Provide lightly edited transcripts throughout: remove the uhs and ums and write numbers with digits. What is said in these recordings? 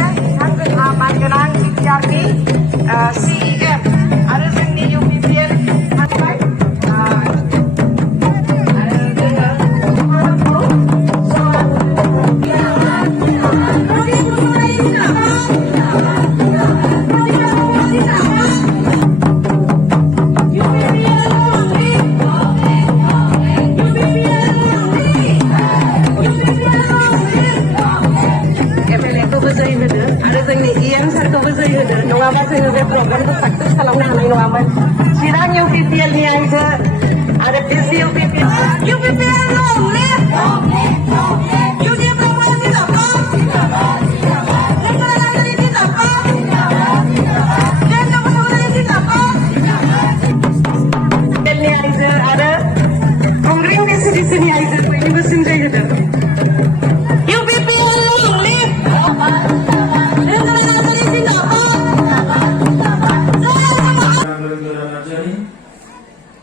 जोंहा मानगोनां बिटिआरनि CEM आरो जोंनि UPPL थांबाय नङाबा जोङो बे प्रग्रामखौ साक्सेस खालामनो हानाय नङामोन। चिरां UPPL नि आइजो आरो बिजि UPPL आइजो आरो कंग्रेस DCDC नि आइजो बयनिबो सिमजाय होदों।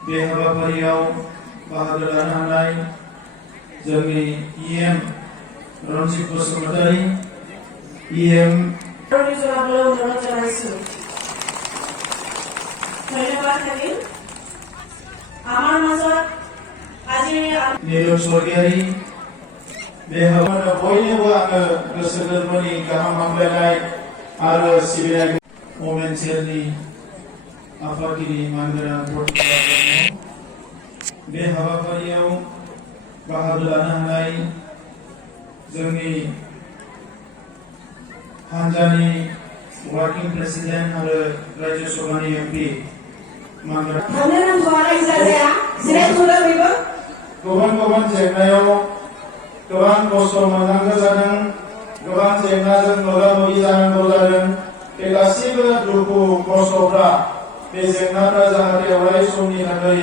बे हाबाफारियाव बाहागो लानो हानाय जोंनि EM रनजित बसुमतारी EM नीरज स्वर्गियारी बे हाबाफारियाव बयनोबो आङो गोसो गोरबोनि गाहाम हामलायनाय आरो सिबिनाय वमेन सेलनि आफादगिरि मानगोनां प्रतिभाफोरनो बे हाबाफारियाव बाहागो लानो हानाय जोंनि हान्जानि वार्किं प्रेसिडेन्ट आरो राज्य सभानि MP गुबुन जेंनायाव गोबां खस्थ' मोननांगौ जादों, गोबां जेंनाजों मोगा मोगि जानांगौ जादों। बे गासैबो दुखु खस्थ'फ्रा बे जेंनाफ्रा जाहाथे अराय समनि थाखाय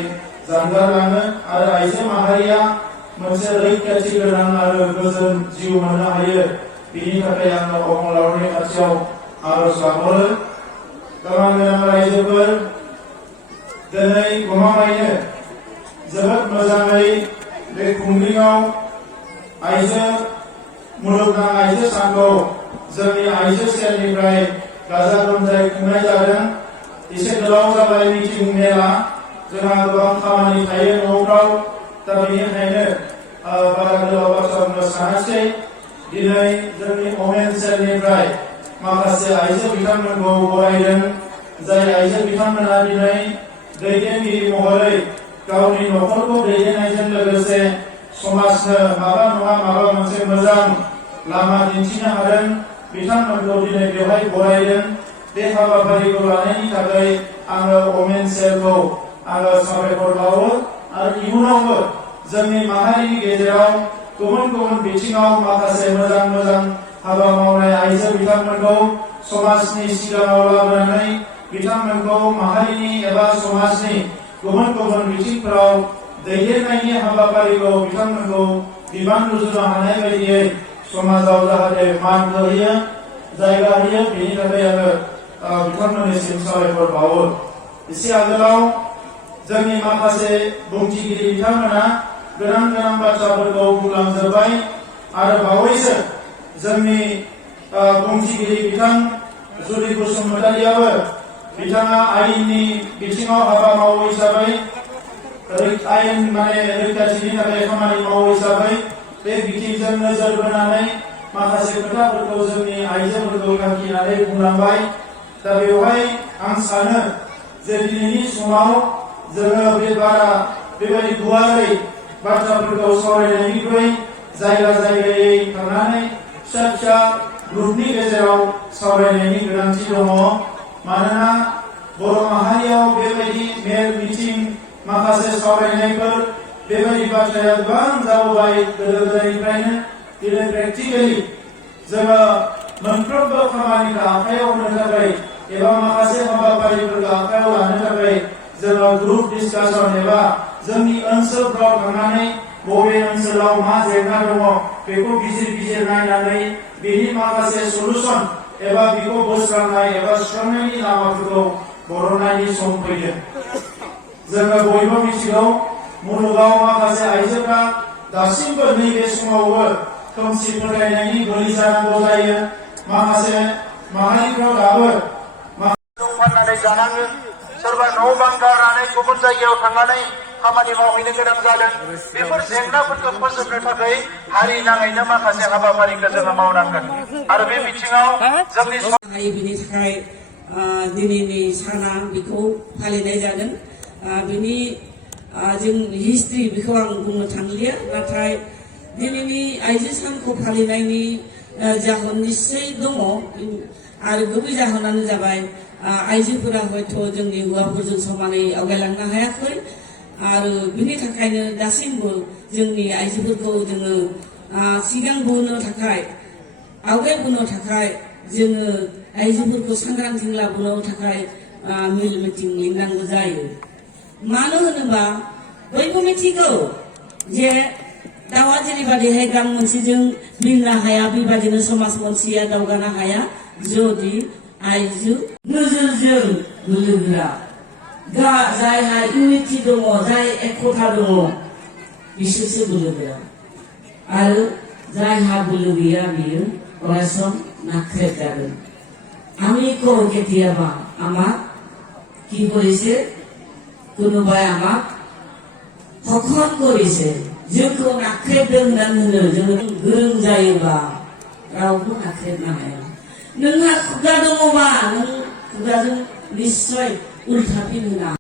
जानगारलाङो आरो आइजो माहारिया मोनसे रैखाथि गोनां आरो गोजोन जिउ मोननो हायो। बेनि थाखाय आङो अबंलावरिनि खाथियाव आर'ज गाबहरो। गोबां गोनां आइजोफोर दिनै गमामायैनो जोबोद मोजाङै बे खुंग्रियाव आइजो मुलुगनां आइजो सानखौ जोंनि आइजो सेलनिफ्राय गाजा गोमजायै खुंनाय जादों। एसे गोलाव जाबाय मिटिं मेला, जोंहा गोबां खामानि थायो न'फ्राव, दा बेनिखायनो बारा गोलाव बाथ्रा बुंनो सानासै। दिनै जोंनि वमेन सेलनिफ्राय माखासे आइजो बिथांमोनखौ बरायदों, जाय आइजो बिथांमोना दिनै दैदेनगिरि महरै गावनि न'खरखौ दैदेननायजों लोगोसे समाजनो माबा नङा माबा मोनसे मोजां लामा दिन्थिनो हादों। बिथांमोनखौ दिनै बेवहाय बरायदों। बे हाबाफारिखौ लानायनि थाखाय आङो वमेन सेलखौ आङो साबायखर बावो आरो इयुनावबो जोंनि माहारिनि गेजेराव गुबुन गुबुन बिथिङाव माखासे मोजां मोजां हाबा मावनाय आइजो बिथांमोनखौ समाजनि सिगाङाव लाबोनानै बिथांमोनखौ माहारिनि एबा समाजनि गुबुन गुबुन बिथिंफोराव दैदेननायनि हाबाफारिखौ बिथांमोनखौ बिबान रुजुनो हानाय बायदियै समाजाव जाहाथे मान होयो, जायगा होयो, बेनि थाखाय आङो बिथांमोननिसिम साबायखर बावो। एसे आगोलाव जोंनि माखासे बुंथिगिरि बिथांमोना गोनां गोनां बाथ्राफोरखौ बुंलांजोब्बाय आरो बावैसो जोंनि बुंथिगिरि बिथां जुलि बसुमतारियाबो बिथाङा आयेननि बिथिङाव हाबा मावो हिसाबै आयेन रैखाथिनि थाखाय खामानि मावो हिसाबै बे बिथिंजों नोजोर बोनानै माखासे खोथाफोरखौ जोंनि आइजोफोरखौ थांखिनानै बुंलांबाय। दा बेवहाय आं सानो जे दिनैनि समाव जोङो बेबायदि गुवारै बाथ्राफोरखौ सावरायनायनिख्रुइ जायगा जायगायै थांनानै फिसा फिसा ग्रुपनि गेजेराव सावरायनायनि गोनांथि दङ। मानोना बर' माहारियाव बेबायदि मेल मिटिं माखासे सावरायनायफोर बेबायदि बाथ्राया गोबां जाबोबाय गोदो गोदायनिफ्रायनो। दिनै प्रेक्टिकेलि जोङो मोनफ्रोमबो खामानिखौ आखायाव होनो थाखाय एबा माखासे हाबाफारिफोरखौ आखायाव लानो थाखाय जोङो ग्रुप डिसकासन एबा जोंनि ओनसोलफ्राव थांनानै बबे ओनसोलाव मा जेंना दङ बेखौ बिजिर नायनानै बेनि माखासे सलुसन एबा बेखौ बोस्रांनाय एबा सुस्रांनायनि लामाफोरखौ बरननायनि सम फैदों। जोङो बयबो मिथिगौ मुलुगाव माखासे आइजोफ्रा दासिमबो नैबे समावबो खोमसि फोथायनायनि बलि जानांगौ जायो। माखासे माहारिफ्राव दाबो फाननानै जानाङो सोरबा न' बां गारनानै गुबुन जायगायाव थांनानै खामानि मावहैनो गोनां जादों बेफोर जेंनाफोरखौ फोजोबनो थाखाय हारि नाङैनो माखासे हाबाफारिखौ जोङो मावनांगोन आरो बे बिथिङाव जोंनि बिनि थाखाय दिनैनि साना बेखौ फालिनाय जादों बिनि जों हिस्ट्रि बेखौ आं बुंनो थांलिया नाथाय दिनैनि आइजो सानखौ फालिनायनि जाहोन निश्चय दङ आरो गुबै जाहोनानो जाबाय आइजोफोरा हयथ' जोंनि हौवाफोरजों समानै आवगायलांनो हायाखै आरो बिनि थाखायनो दासिमबो जोंनि आइजोफोरखौ जोङो सिगांबोनो थाखाय आवगायबोनो थाखाय जोङो आइजोफोरखौ सांग्रांथि लाबोनो थाखाय मेल मिटिं लिंनांगौ जायो मानो होनोबा बयबो मिथिगौ जे दाउआ जेरैबायदिहाय गां मोनसेजों बिरनो हाया बेबायदिनो समाज मोनसेया दावगानो हाया जुदि आइजो नोजोरजों बोलोगोरा जायहा इउनिटि दङ जाय एकता दङ बिसोरसो बोलोगोरा आरो जायहा बोलो गैया बियो अरायसम नाख्रेबजागोन আমি কওঁ কেতিয়াবা আমাক কি কৰিছে কোনোবাই আমাক শোষণ কৰিছে जोंखौ नाख्रेबदों होननानै होनो जोङो गोरों जायोबा रावबो नाख्रेबनो हाया नोंहा खुगा दङबा नों खुगाजों निश्चय उल्था फिन होना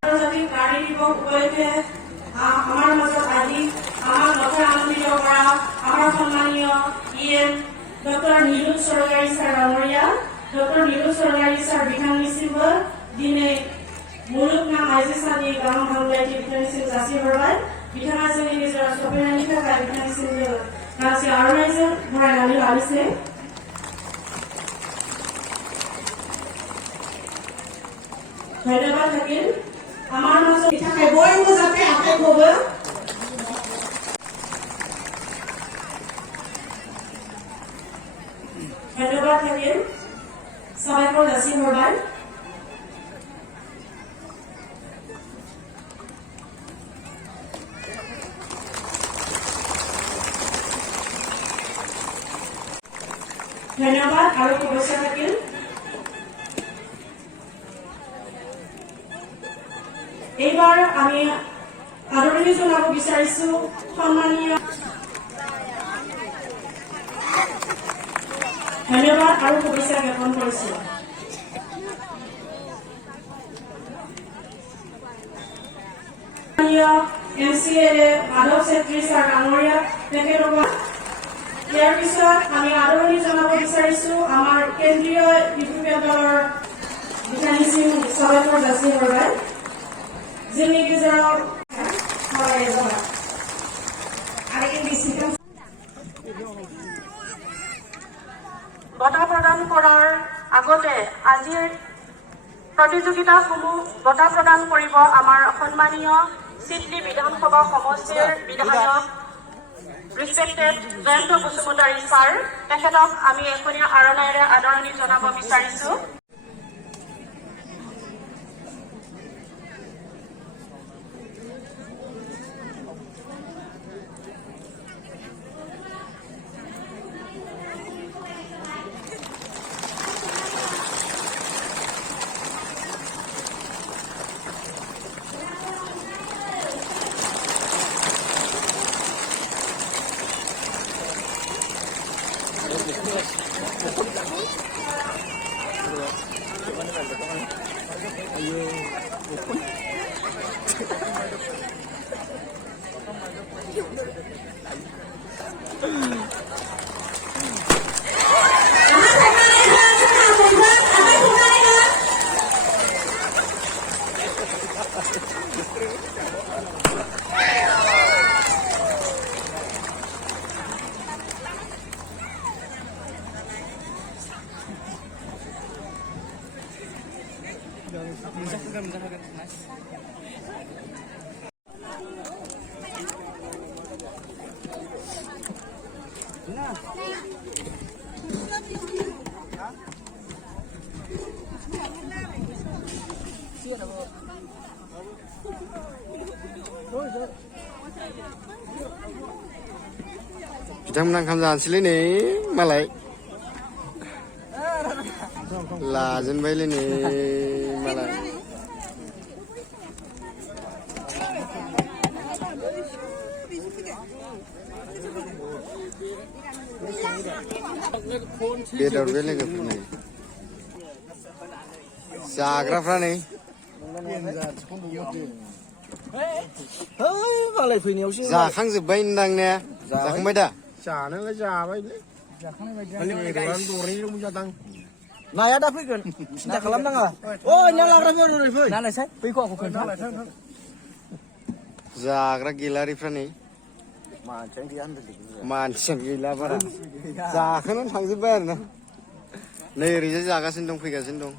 নাৰী দিৱস উপলক্ষে আমাৰ মাজত আজি আমাৰ কথা আনন্দিত কৰা আমাৰ সন্মানীয় ইএম ডক্টৰ নীলোৎ চৰকাৰী ছাৰ ডাঙৰীয়া ডক্টর নীলোৎ চরকারি স্যার বিধাননিसिमबो दिनै मुलुगनां आइजो साननि गाहाम हामलायथि बिथांनिसिम जासिहरबाय बिथाङा जोंनि गेजेराव सफैनायनि थाखाय बिथांनिसिम जों गांसे आर'नाइजों बरायनानै लानोसै धन्यबाद থাকিল আমাৰ মাজত थाखाय बयबो जाथे आखाइ खबो धन्यबाद থাকিল साबायखर जासिहरबाय ধন্যবাদ আৰু শুভেচ্ছা থাকিল এইবাৰ আমি আদৰণি জনাব বিচাৰিছো সন্মানীয় ধন্যবাদ আৰু শুভেচ্ছা জ্ঞাপন কৰিছো এমচিএলএ মাধৱ চেত্ৰী ছাৰ ডাঙৰীয়া তেখেতক ইয়াৰ পিছত আমি আদৰণি জনাব বিচাৰিছো আমাৰ কেন্দ্ৰীয় ইউপিপিএল দলৰ বিধাননিसिम साबायखर जासिहरबाय जोंनि गेजेराव বঁটা প্ৰদান কৰাৰ আগতে আজিৰ প্ৰতিযোগিতাসমূহ বঁটা প্ৰদান কৰিব আমাৰ সন্মানীয় চিডলি বিধানসভা সমষ্টিৰ বিধায়ক ৰেসপেক্টেড জয়ন্ত বসুমতাৰী ছাৰ তেখেতক আমি এখনীয়া আৰণাইৰে আদৰণি জনাব বিচাৰিছো Kita menang kamzan sini nih, malai. लाजेनबायलै नै माला बेदर बे लोगोफोर नै जाग्राफ्रा नै मालाय फैनायावसो जाखांजोब्बाय होनदां ने जाखांबाय दा जानायालाय जाबायलै बेदरानो दरनैल' मोनजादां नाया दा फैगोन सिन्था खालामनाङा ओइ ना लाग्राफोर ओरै फै नालाय फैखौ आंखौ खोन्था जाग्रा गिलारिफ्रा नै मानसियानो गैया होनदों मानसिया गैला बारा जाखांनानै थांजोब्बाय आरो ना नै ओरैजाय जागासिनो दं फैगासिनो दं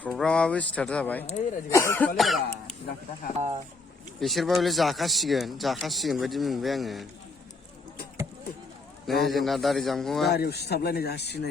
प्रग्रामाबो स्टार्ट जाबाय बिसोरबा हले जाखासिगोन बायदि मोनबाय आङो नै जोंना दारि जामखौहा गारियाव सिथाबलायनाय जासिगोन